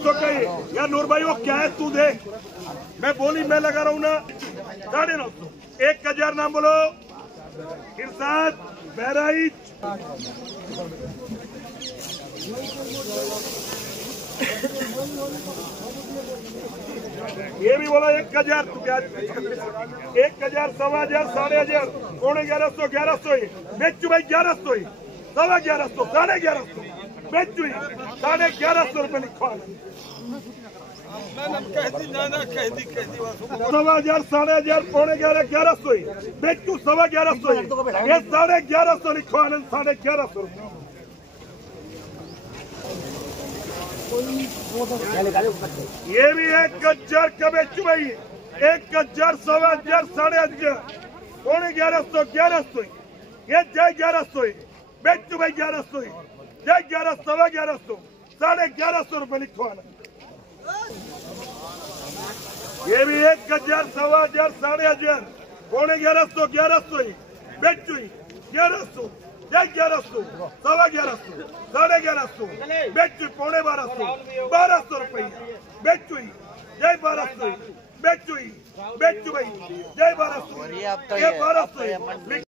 950 का ही यार नूर भाई वो क्या है तू देख, मैं बोली मैं लगा रहा हूँ ना 950 1000 नाम बोलो। इरशाद बहराइच ये भी बोला 1000 तू क्या 1000 1500 1500 पौने 1100 1100 ही बेचू भाई 1100 ही 1150 1150 बेचू ही 1150 रुपए लिखवा 11,500 1500 पौने 1100 ही बेचू 1150 ही ये 1150 लिखवा 1150 रुपए ये भी 1000 का बेचू भाई 1000 1500 1500 पौने 1100 1100 ये जय 1100 बेचू भाई 1100 जय 1100 1100 1150 रुपए लिखवाना। ये भी 1000 1500 1500 पौने 1100 1100 बेचू 1100 जय 1100 1150 1150 बेचू पौने 1200 रुपये बेचू जय 1200 बेचू भाई जय 1200 ये 1200